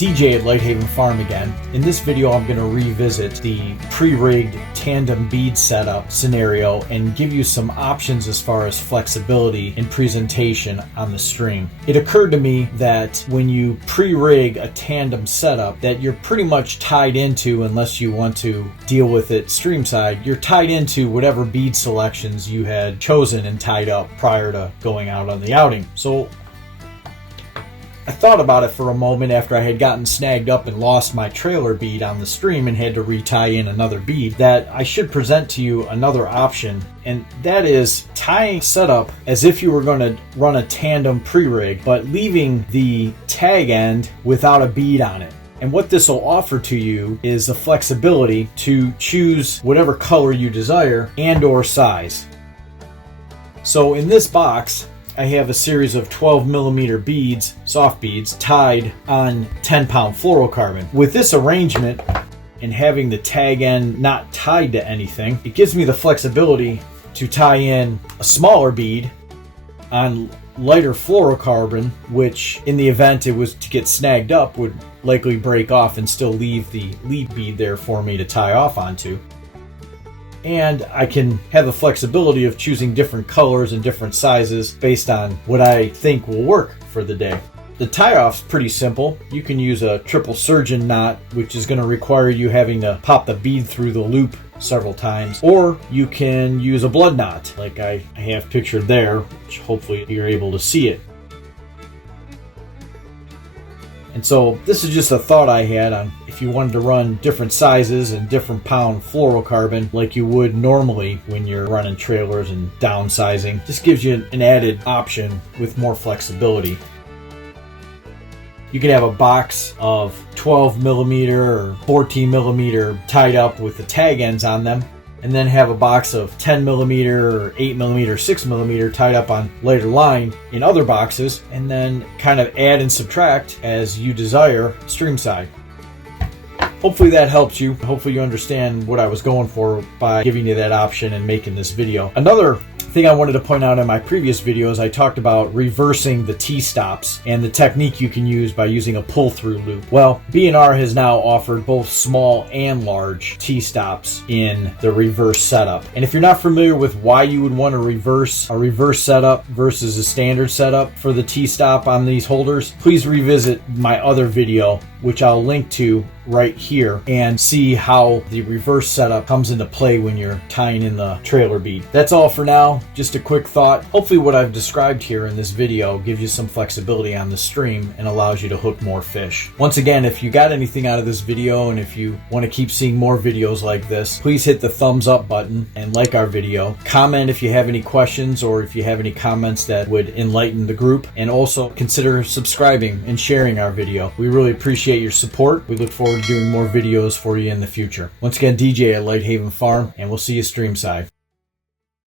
DJ at Lighthaven Farm again. In this video I'm going to revisit the pre-rigged tandem bead setup scenario and give you some options as far as flexibility and presentation on the string. It occurred to me that when you pre-rig a tandem setup that you're pretty much tied into, unless you want to deal with it streamside, you're tied into whatever bead selections you had chosen and tied up prior to going out on the outing. So I thought about it for a moment after I had gotten snagged up and lost my trailer bead on the stream and had to retie in another bead, that I should present to you another option, and that is tying setup as if you were going to run a tandem pre-rig, but leaving the tag end without a bead on it. And what this will offer to you is the flexibility to choose whatever color you desire and or size. So in this box, I have a series of 12mm beads, soft beads, tied on 10-pound fluorocarbon. With this arrangement and having the tag end not tied to anything, it gives me the flexibility to tie in a smaller bead on lighter fluorocarbon, which in the event it was to get snagged up would likely break off and still leave the lead bead there for me to tie off onto. And I can have the flexibility of choosing different colors and different sizes based on what I think will work for the day. The tie-off's pretty simple. You can use a triple surgeon knot, which is going to require you having to pop the bead through the loop several times, or you can use a blood knot like I have pictured there, which hopefully you're able to see it. And so this is just a thought I had on if you wanted to run different sizes and different pound fluorocarbon like you would normally when you're running trailers and downsizing. Just gives you an added option with more flexibility. You can have a box of 12mm or 14mm tied up with the tag ends on them, and then have a box of 10mm or 8mm or 6mm tied up on lighter line in other boxes, and then kind of add and subtract as you desire streamside. Hopefully that helps you. Hopefully you understand what I was going for by giving you that option and making this video. Another thing I wanted to point out in my previous videos, I talked about reversing the T-stops and the technique you can use by using a pull-through loop. Well, B&R has now offered both small and large T-stops in the reverse setup. And if you're not familiar with why you would want to reverse a reverse setup versus a standard setup for the T-stop on these holders, please revisit my other video, which I'll link to right here, and see how the reverse setup comes into play when you're tying in the trailer bead. That's all for now. Just a quick thought. Hopefully what I've described here in this video gives you some flexibility on the stream and allows you to hook more fish. Once again, if you got anything out of this video and if you want to keep seeing more videos like this, please hit the thumbs up button and like our video. Comment if you have any questions or if you have any comments that would enlighten the group, and also consider subscribing and sharing our video. We really appreciate your support. We look forward to doing more videos for you in the future. Once again, DJ at Lighthaven Farm, and we'll see you streamside.